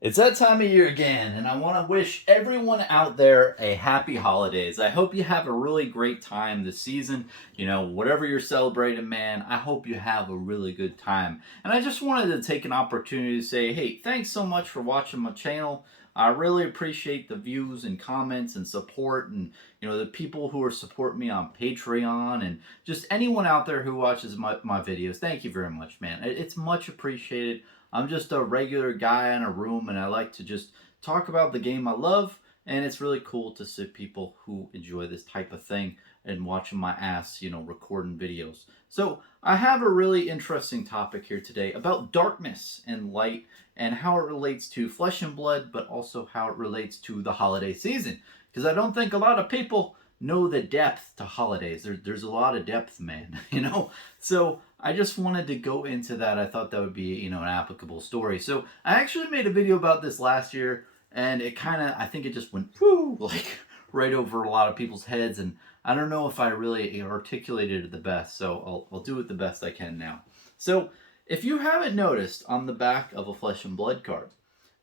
It's that time of year again, and I want to wish everyone out there a happy holidays. I hope you have a really great time this season. Whatever you're celebrating, man, I hope you have a really good time. And I just wanted to take an opportunity to say, hey, thanks so much for watching my channel. I really appreciate the views and comments and support, and the people who are supporting me on Patreon, and just anyone out there who watches my videos. Thank you very much, man. It's much appreciated. I'm just a regular guy in a room, and I like to just talk about the game I love. And it's really cool to see people who enjoy this type of thing and watching my ass, recording videos. So I have a really interesting topic here today about darkness and light and how it relates to flesh and blood, but also how it relates to the holiday season. Because I don't think a lot of people know the depth to holidays. There's a lot of depth, man. So I just wanted to go into that. I thought that would be, an applicable story. So I actually made a video about this last year, and it kind of, I think it just went whoo, like right over a lot of people's heads, and I don't know if I really articulated it the best. So I'll do it the best I can now. So if you haven't noticed, on the back of a flesh and blood card,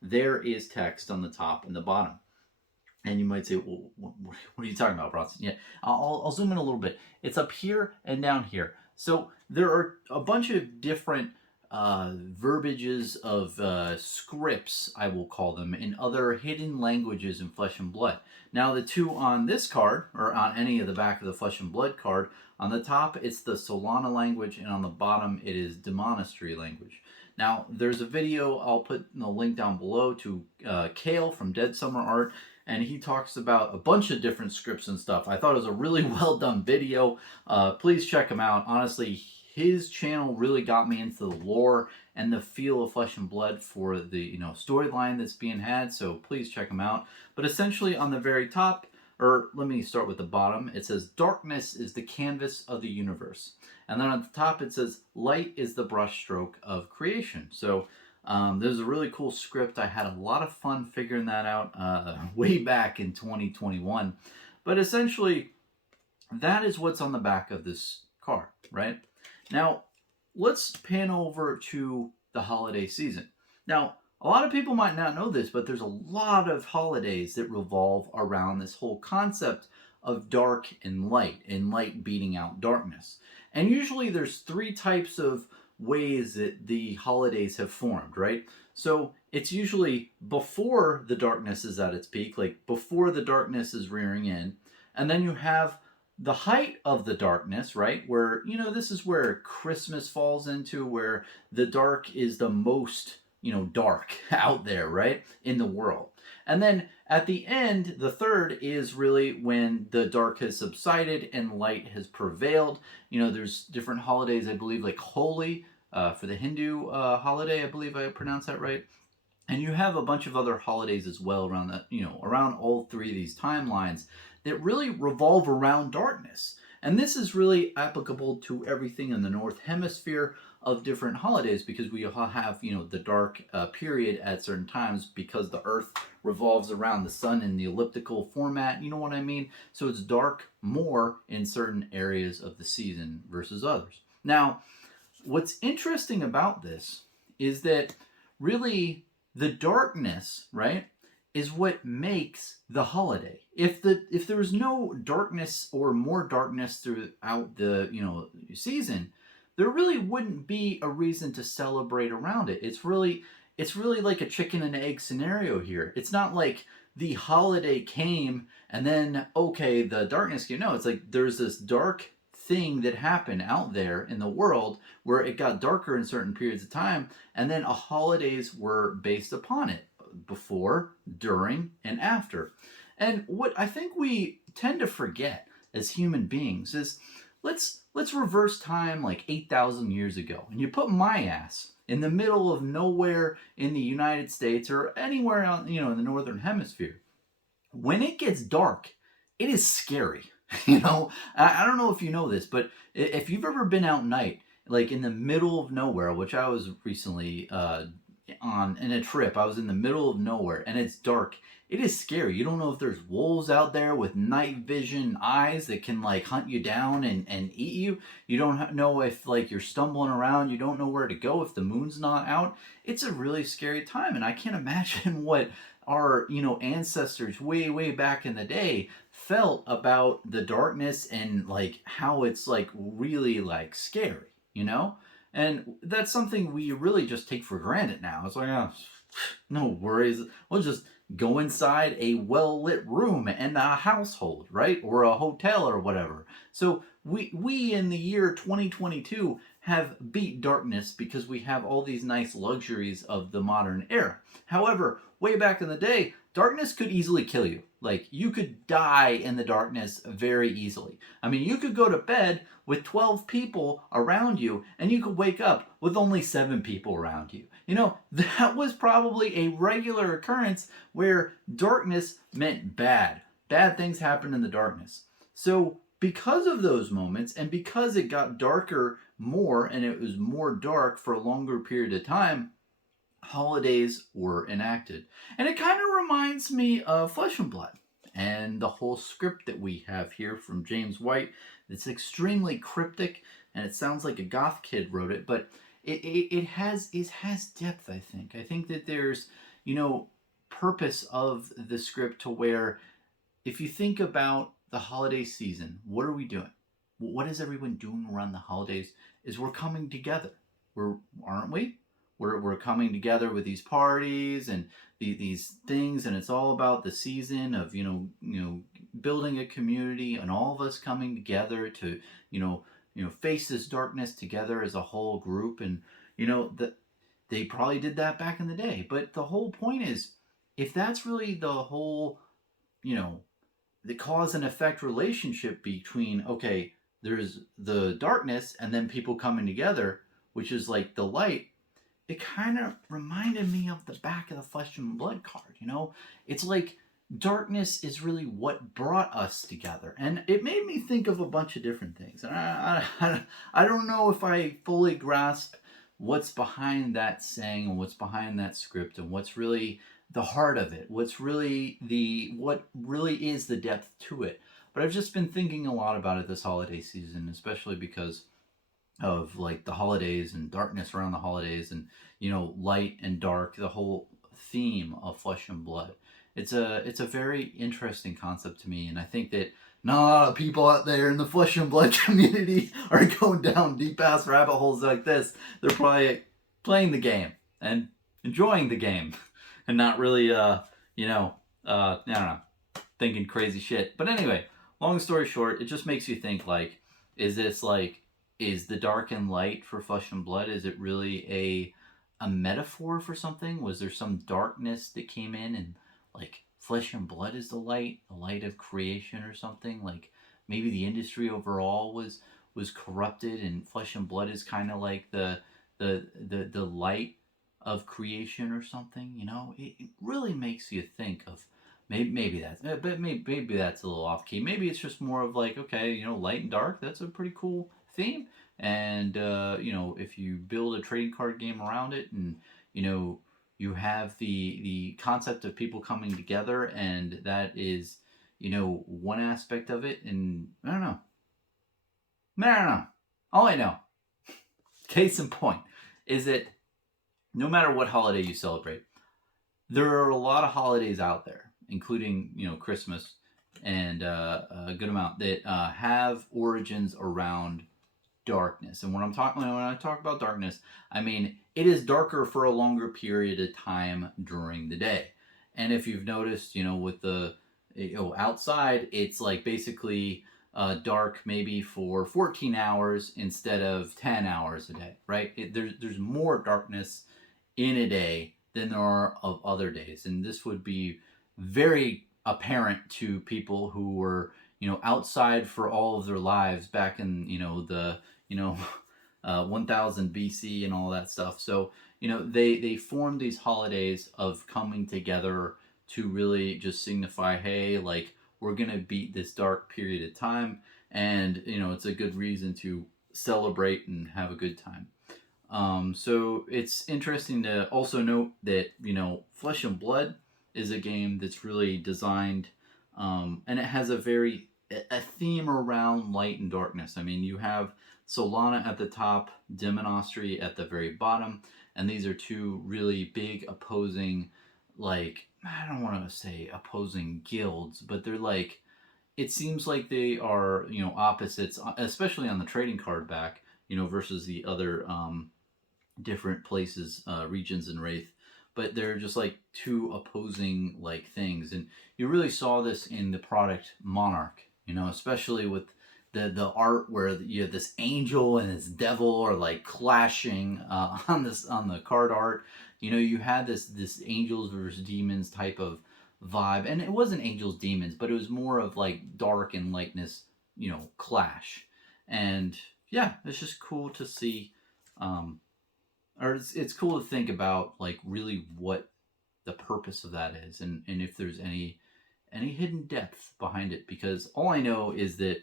there is text on the top and the bottom. And you might say, well, what are you talking about, Bronson? Yeah, I'll zoom in a little bit. It's up here and down here. So there are a bunch of different verbiages of scripts, I will call them, in other hidden languages in Flesh and Blood. Now, the two on this card, or on any of the back of the Flesh and Blood card, on the top it's the Solana language, and on the bottom it is Demonistry language. Now, there's a video, I'll put the link down below, to Kale from Dead Summer Art, and he talks about a bunch of different scripts and stuff. I thought it was a really well done video. Please check him out. Honestly, his channel really got me into the lore and the feel of Flesh and Blood for the storyline that's being had. So please check him out. But essentially, on the very top, or let me start with the bottom, it says darkness is the canvas of the universe, and then at the top it says light is the brushstroke of creation. So there's a really cool script. I had a lot of fun figuring that out way back in 2021. But essentially, that is what's on the back of this card, right? Now, let's pan over to the holiday season. Now, a lot of people might not know this, but there's a lot of holidays that revolve around this whole concept of dark and light beating out darkness. And usually there's three types of ways that the holidays have formed, right? So it's usually before the darkness is at its peak, like before the darkness is rearing in. And then you have the height of the darkness, right? Where, this is where Christmas falls into, where the dark is the most, dark out there, right? In the world. And then at the end, the third is really when the dark has subsided and light has prevailed. There's different holidays, I believe, like Holi for the Hindu holiday, I believe I pronounced that right. And you have a bunch of other holidays as well around that, around all three of these timelines that really revolve around darkness. And this is really applicable to everything in the North Hemisphere of different holidays, because we all have, the dark period at certain times because the Earth revolves around the sun in the elliptical format, you know what I mean? So it's dark more in certain areas of the season versus others. Now, what's interesting about this is that really the darkness, right, is what makes the holiday. If there was no darkness or more darkness throughout the season, there really wouldn't be a reason to celebrate around it. It's really like a chicken and egg scenario here. It's not like the holiday came and then okay, the darkness came. No, it's like there's this dark thing that happened out there in the world where it got darker in certain periods of time, and then holidays were based upon it, before, during, and after. And what I think we tend to forget as human beings is, let's reverse time like 8,000 years ago, and you put my ass in the middle of nowhere in the United States or anywhere in the northern hemisphere. When it gets dark, it is scary. I don't know if you know this, but if you've ever been out night, like in the middle of nowhere, which I was recently on in a trip. I was in the middle of nowhere and it's dark. It is scary. You don't know if there's wolves out there with night vision eyes that can like hunt you down and eat you. You don't know if like you're stumbling around. You don't know where to go if the moon's not out. It's a really scary time, and I can't imagine what our ancestors way back in the day felt about the darkness and like how it's like really like scary, and that's something we really just take for granted now. It's like, oh, no worries. We'll just go inside a well lit room and a household, right? Or a hotel or whatever. So we in the year 2022 have beat darkness because we have all these nice luxuries of the modern era. However, way back in the day, darkness could easily kill you. Like, you could die in the darkness very easily. I mean, you could go to bed with 12 people around you and you could wake up with only 7 people around you. That was probably a regular occurrence where darkness meant bad. Bad things happened in the darkness. So, because of those moments and because it got darker more and it was more dark for a longer period of time, holidays were enacted. And it kind of reminds me of Flesh and Blood and the whole script that we have here from James White. It's extremely cryptic and it sounds like a goth kid wrote it, but it has depth, I think. I think that there's, purpose of the script to where if you think about the holiday season, what are we doing? What is everyone doing around the holidays? Is we're coming together. Aren't we? We're coming together with these parties and these things, and it's all about the season of building a community and all of us coming together to face this darkness together as a whole group. And they probably did that back in the day, but the whole point is, if that's really the whole the cause and effect relationship between, okay, there's the darkness and then people coming together, which is like the light. It kind of reminded me of the back of the Flesh and Blood card. It's like darkness is really what brought us together, and it made me think of a bunch of different things. And I don't know if I fully grasp what's behind that saying and what's behind that script and what's really the heart of it. What really is the depth to it. But I've just been thinking a lot about it this holiday season, especially because of like the holidays and darkness around the holidays and light and dark, the whole theme of Flesh and Blood. It's a very interesting concept to me, and I think that not a lot of people out there in the Flesh and Blood community are going down deep ass rabbit holes like this. They're probably playing the game and enjoying the game and not really I don't know, thinking crazy shit. But anyway, long story short, it just makes you think, like, is the dark and light for Flesh and Blood, is it really a metaphor for something? Was there some darkness that came in and like Flesh and Blood is the light of creation or something? Like maybe the industry overall was corrupted and Flesh and Blood is kind of like the light of creation or something. It really makes you think of maybe that's, but maybe that's a little off key. Maybe it's just more of like, okay, light and dark, that's a pretty cool theme. And if you build a trading card game around it, and you have the concept of people coming together, and that is one aspect of it. And I don't know. All I know, case in point, is that no matter what holiday you celebrate, there are a lot of holidays out there, including Christmas and a good amount that have origins around darkness. And when I talk about darkness, I mean it is darker for a longer period of time during the day. And if you've noticed, with the outside, it's like basically dark maybe for 14 hours instead of 10 hours a day, right? There's more darkness in a day than there are of other days, and this would be very apparent to people who were outside for all of their lives back in the 1000 BC and all that stuff. So they formed these holidays of coming together to really just signify, hey, like, we're gonna beat this dark period of time, and it's a good reason to celebrate and have a good time. So it's interesting to also note that, Flesh and Blood is a game that's really designed, and it has a theme around light and darkness. I mean, you have Solana at the top, Demonostry at the very bottom, and these are two really big opposing, like, I don't want to say opposing guilds, but they're like, it seems like they are, opposites, especially on the trading card back, versus the other different places, regions in Wraith. But they're just like two opposing like things, and you really saw this in the product Monarch. Especially with the art where you have this angel and this devil are like clashing on the card art. You had this angels versus demons type of vibe, and it wasn't angels demons, but it was more of like dark and lightness, clash. And yeah, it's just cool to see. Or it's cool to think about like really what the purpose of that is, and if there's any hidden depth behind it, because all I know is that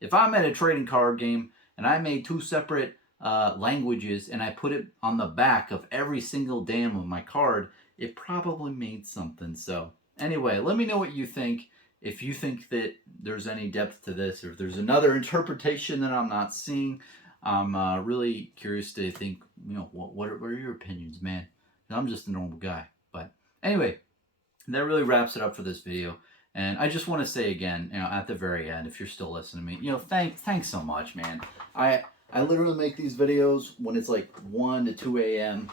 if I'm at a trading card game and I made two separate languages and I put it on the back of every single damn of my card, it probably made something. So anyway, let me know what you think. If you think that there's any depth to this, or if there's another interpretation that I'm not seeing, I'm really curious to think, what are your opinions, man? I'm just a normal guy. But anyway, that really wraps it up for this video. And I just want to say again, at the very end, if you're still listening to me, thanks so much, man. I literally make these videos when it's like 1 to 2 a.m.,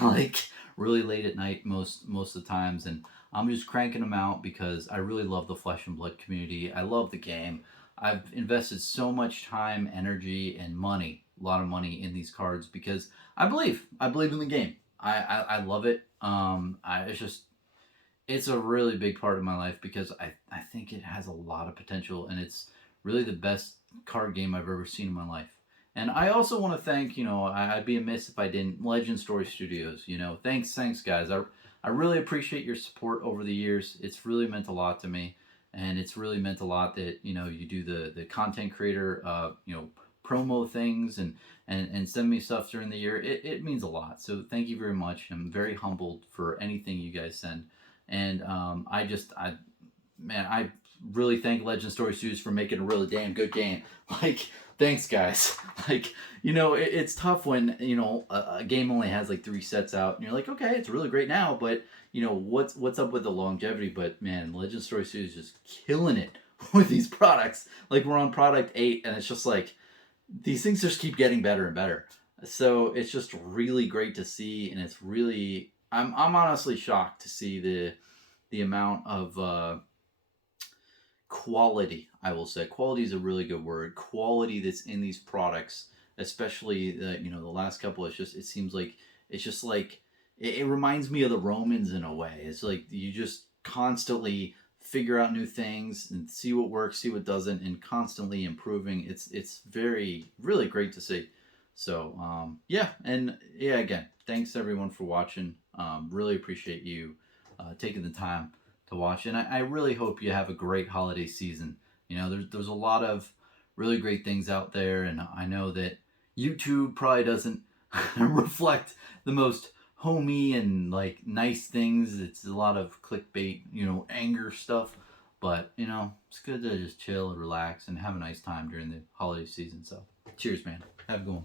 like really late at night most of the times, and I'm just cranking them out because I really love the Flesh and Blood community. I love the game. I've invested so much time, energy, and money, a lot of money in these cards because I believe in the game. I love it. It's a really big part of my life because I think it has a lot of potential, and it's really the best card game I've ever seen in my life. And I also want to thank, I'd be amiss if I didn't, Legend Story Studios. Thanks guys. I really appreciate your support over the years. It's really meant a lot to me, and it's really meant a lot that you do the content creator promo things and send me stuff during the year. It means a lot. So thank you very much. I'm very humbled for anything you guys send. And I really thank Legend Story Studios for making a really damn good game. Like, thanks, guys. Like, it's tough when, a game only has like 3 sets out, and you're like, okay, it's really great now, but, what's up with the longevity? But, man, Legend Story Studios is just killing it with these products. Like, we're on product 8, and it's just like, these things just keep getting better and better. So it's just really great to see, and it's really, I'm honestly shocked to see the amount of quality. I will say quality is a really good word. Quality that's in these products, especially the last couple. It seems like it's just like it reminds me of the Romans in a way. It's like you just constantly figure out new things and see what works, see what doesn't, and constantly improving. It's very really great to see. So yeah, and yeah, again, thanks everyone for watching. Really appreciate you taking the time to watch, and I really hope you have a great holiday season. There's a lot of really great things out there, and I know that YouTube probably doesn't reflect the most homey and like nice things. It's a lot of clickbait, anger stuff. But it's good to just chill and relax and have a nice time during the holiday season. So cheers, man. Have a good one.